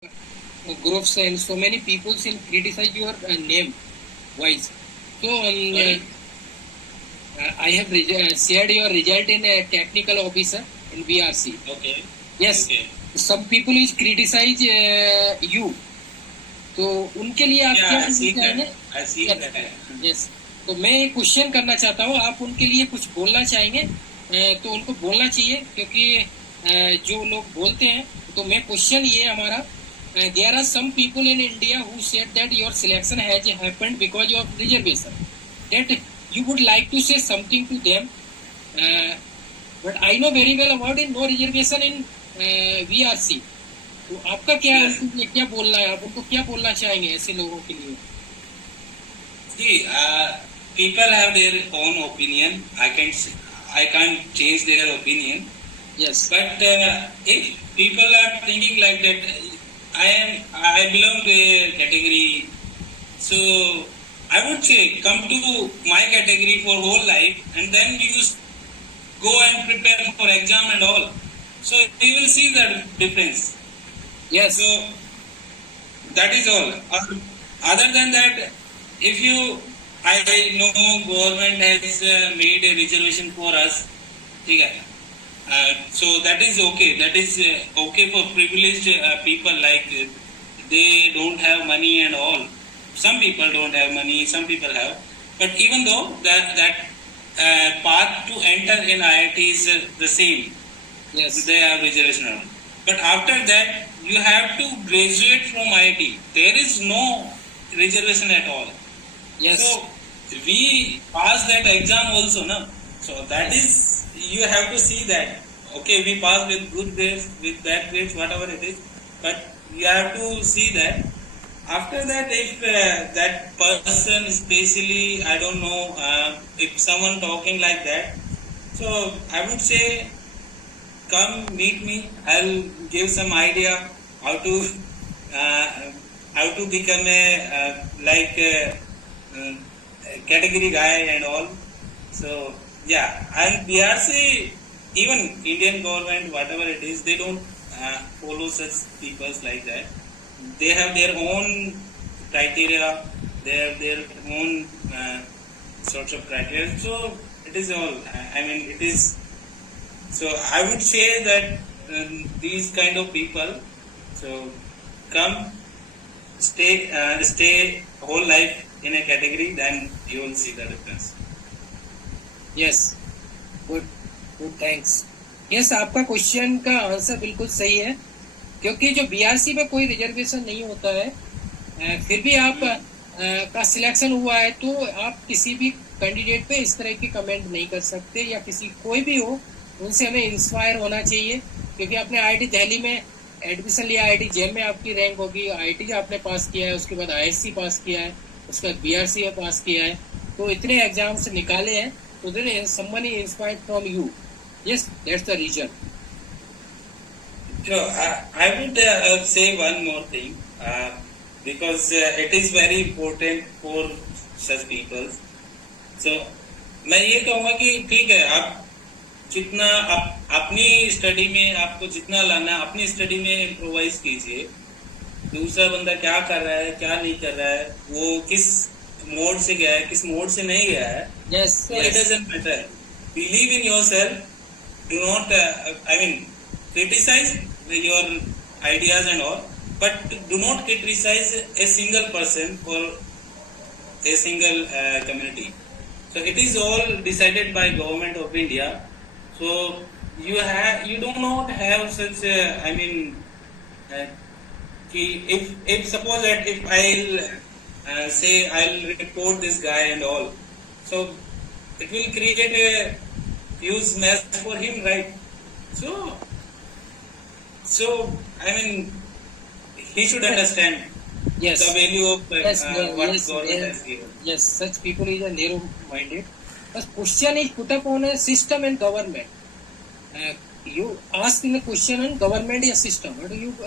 groups and so many people will criticize your name wise. So I have shared your result in a technical officer in VRC. Okay. Yes. Okay. Some people is criticize you. तो उनके लिए आप क्या चाहेंगे? Yes, तो मैं एक question करना चाहता हूँ, आप उनके लिए कुछ बोलना चाहेंगे? तो उनको बोलना चाहिए, क्योंकि जो लोग बोलते हैं, तो मैं क्वेश्चन ये हमारा, there are some people in India who said that your selection has happened because of reservation, that you would like to say something to them, but I know very well about it, no reservation in VRC. तो आपका क्या क्या बोलना है, आप उनको क्या बोलना चाहेंगे ऐसे लोगों के लिए? See, people have their own opinion. I can't change their opinion. Yes. But if people are thinking like that, I belong to a category, so I would say come to my category for whole life, and then you go and prepare for exam and all. So you will see the difference. Yes. So that is all. Other than that, if I know government has made a reservation for us, so that is okay. That is okay for privileged people, like they don't have money and all. Some people don't have money, some people have. But even though that path to enter in IIT is the same, yes, they have reservation. But after that, you have to graduate from IIT. There is no reservation at all. Yes. So we pass that exam also, no? So that is, you have to see that. Okay, we pass with good grades, with bad grades, whatever it is. But you have to see that. After that, if that person, especially, I don't know, if someone talking like that, so I would say, come meet me. I'll give some idea how to become a category guy and all. So yeah, and BRC, even Indian government, whatever it is, they don't follow such peoples like that. They have their own criteria. They have their own sorts of criteria. So it is all. I mean, it is. So I would say that these kind of people, so come, stay whole life in a category, then you will see the difference. Yes, good, thanks. Yes, आपका question का answer बिल्कुल सही है, क्योंकि जो BRC में कोई reservation नहीं होता है, फिर भी आप का सिलेक्शन हुआ है, तो आप किसी भी कैंडिडेट पे इस तरह की कमेंट नहीं कर सकते, या किसी कोई भी हो, उनसे हमें इंस्पायर होना चाहिए, क्योंकि आपने आईआईटी दिल्ली में एडमिशन लिया, आईआईटी जेम में आपकी रैंक होगी, आईआईटी आपने पास किया है, उसके बाद आईएससी पास किया है, उसके बाद बीआरसी में पास किया है, तो इतने एग्जाम्स निकाले हैं, तो then someone is inspired from you. Yes, that's the reason. So I would say one more thing, because it is very important for such people. So मैं ये कहूँगा कि ठीक है, आप जितना अपनी स्टडी में आपको जितना लाना है, अपनी स्टडी में इम्प्रोवाइज कीजिए. दूसरा बंदा क्या कर रहा है, क्या नहीं कर रहा है, वो किस मोड से गया है, किस मोड से नहीं गया है, it doesn't matter. Believe in yourself. Do not, criticize your ideas and all, but do not criticize a single person or a single community. So it is all decided by government of India. So you do not have such if suppose that if I'll say I'll report this guy and all, so it will create a huge mess for him, right? So he should understand the value of what government has given. Yes, such people is a narrow-minded. The question is put up on a system and government. You ask the question on government or system. What do you